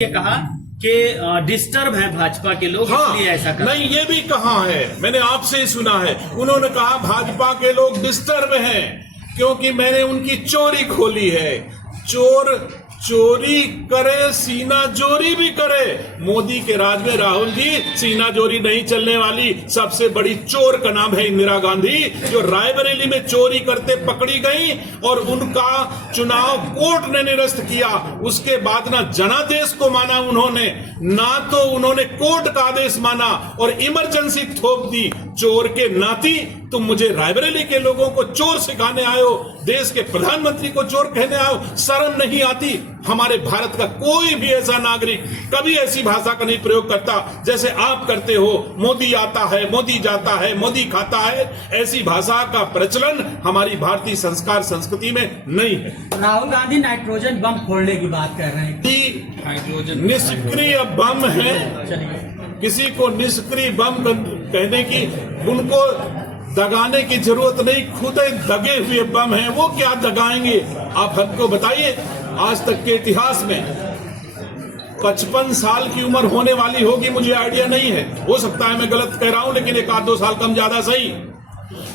ये कहा कि डिस्टर्ब है भाजपा के लोग, हाँ, इसलिए ऐसा कर नहीं, ये भी कहा है, मैंने आपसे ही सुना है। उन्होंने कहा भाजपा के लोग डिस्टर्ब हैं क्योंकि मैंने उनकी चोरी खोली है। चोर चोरी करे, सीना जोरी भी करे। मोदी के राज में राहुल जी सीना जोरी नहीं चलने वाली। सबसे बड़ी चोर का नाम है इंदिरा गांधी, जो रायबरेली में चोरी करते पकड़ी गई और उनका चुनाव कोर्ट ने निरस्त किया। उसके बाद ना जनादेश को माना उन्होंने, ना तो उन्होंने कोर्ट का आदेश माना और इमरजेंसी थोप दी। चोर के नाती तुम मुझे रायबरेली के लोगों को चोर सिखाने आयो, देश के प्रधानमंत्री को चोर कहने आओ, शर्म नहीं आती? हमारे भारत का कोई भी ऐसा नागरिक कभी ऐसी भाषा का नहीं प्रयोग करता जैसे आप करते हो। मोदी आता है, मोदी जाता है, मोदी खाता है, ऐसी भाषा का प्रचलन हमारी भारतीय संस्कार संस्कृति में नहीं है। राहुल गांधी नाइट्रोजन बम फोड़ने की बात कर रहे हैं। निष्क्रिय बम है, किसी को निष्क्रिय बम कहने की, उनको दगाने की जरूरत नहीं, खुद दगे हुए बम हैं, वो क्या दगाएंगे? आप हमको बताइए। आज तक के इतिहास में 55 साल की उम्र होने वाली होगी, मुझे आइडिया नहीं है, हो सकता है मैं गलत कह रहा हूं, लेकिन 1-2 साल कम ज्यादा सही।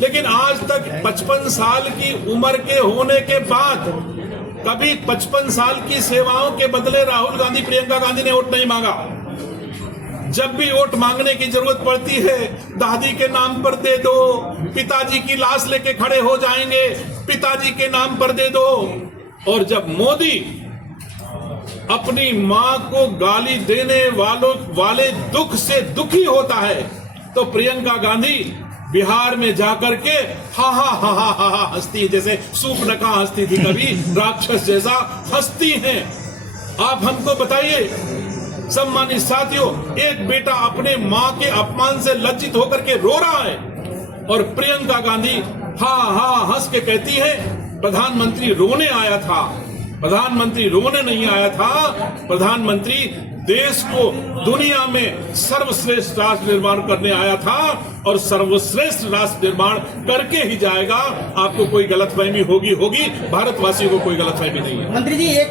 लेकिन आज तक 55 साल की उम्र के होने के बाद कभी 55 साल की सेवाओं के बदले राहुल गांधी, प्रियंका गांधी ने वोट नहीं मांगा। जब भी वोट मांगने की जरूरत पड़ती है, दादी के नाम पर दे दो, पिताजी की लाश लेके खड़े हो जाएंगे, पिताजी के नाम पर दे दो। और जब मोदी अपनी मां को गाली देने वाले दुख से दुखी होता है, तो प्रियंका गांधी बिहार में जाकर के हा हा हा हा हा हा हंसती, जैसे सूर्पनखा हंसती थी कभी, राक्षस जैसा हंसती हैं। आप हमको बताइए सम्मानित साथियों, एक बेटा अपने मां के अपमान से लज्जित होकर के रो रहा है और प्रियंका गांधी हा हा हंस के कहती है प्रधानमंत्री रोने आया था। प्रधानमंत्री रोने नहीं आया था, प्रधानमंत्री देश को दुनिया में सर्वश्रेष्ठ राष्ट्र निर्माण करने आया था और सर्वश्रेष्ठ राष्ट्र निर्माण करके ही जाएगा। आपको कोई गलतफहमी होगी, भारतवासियों को कोई गलतफहमी नहीं है। मंत्री जी, एक